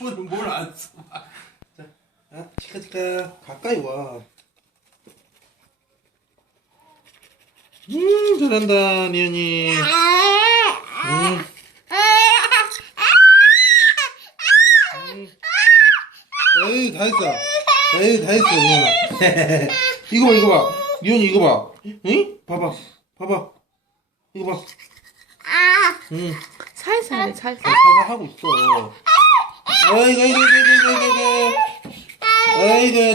오늘 뭘안 써? 자, 아, 치카 치카 가까이 와. 음, 잘한다, 니언이. 음. 음. 에이, 다 했어. 에이, 다 했어, 니언아. 이거 봐, 이거 봐. 니언이 이거 봐. 응? 봐봐, 봐봐. 이거 봐. 응. 살살 해, 살살. 사과 하고 있어. 아이고, 아이고, 아이고, 아이고, 아이고. 아이고.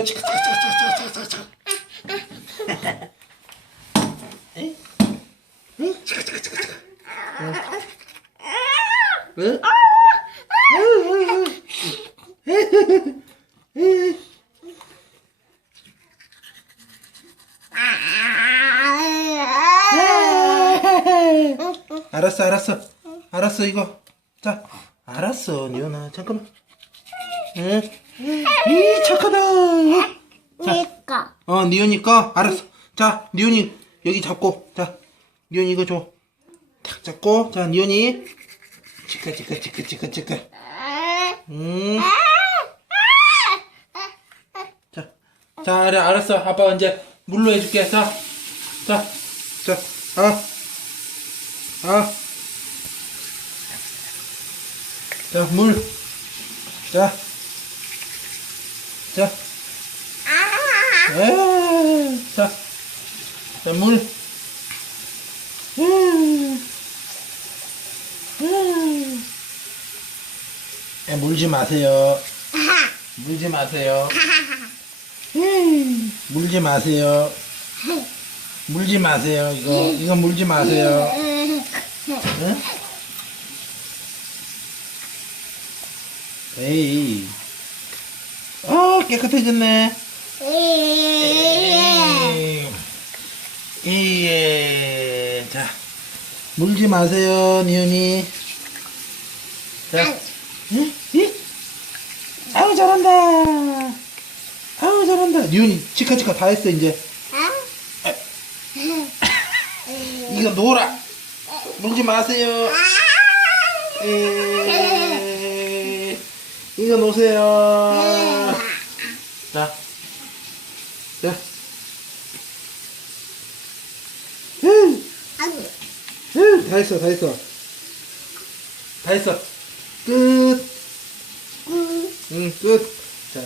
에이? 응? 치카, 치카. 응? 알았어, 알았어. 알았어, 이거. 자, 알았어, 니온아. 잠깐만. 응? 이, 착하다. 니까. 어, 니온이 거? 알았어. 자, 니온이 여기 잡고. 자, 니온이 이거 줘. 탁 잡고. 자, 니온이. 치카, 치카, 치카, 치카, 치카. 음. 자, 자, 그래, 알았어. 아빠 이제 물로 해줄게. 자, 자, 자, 아, 아. 자, 물. 자, 자. 에, 자, 자, 물. 음. 음. 에, 물지 마세요. 물지 마세요. 음, 물지 마세요. 물지 마세요. 이거 이거 물지 마세요. 응? 에이. 어 깨끗해졌네. 에이. 예. 자 물지 마세요, 니은이. 자. 응? 이? 아우 잘한다. 아우 잘한다. 니은이 치카치카 다 했어 이제. 이거 놀아. 물지 마세요. 에, 이거 놓으세요. 자, 자. 응, 응, 다 했어, 다 했어. 다 했어. 끝. 응, 끝. 자,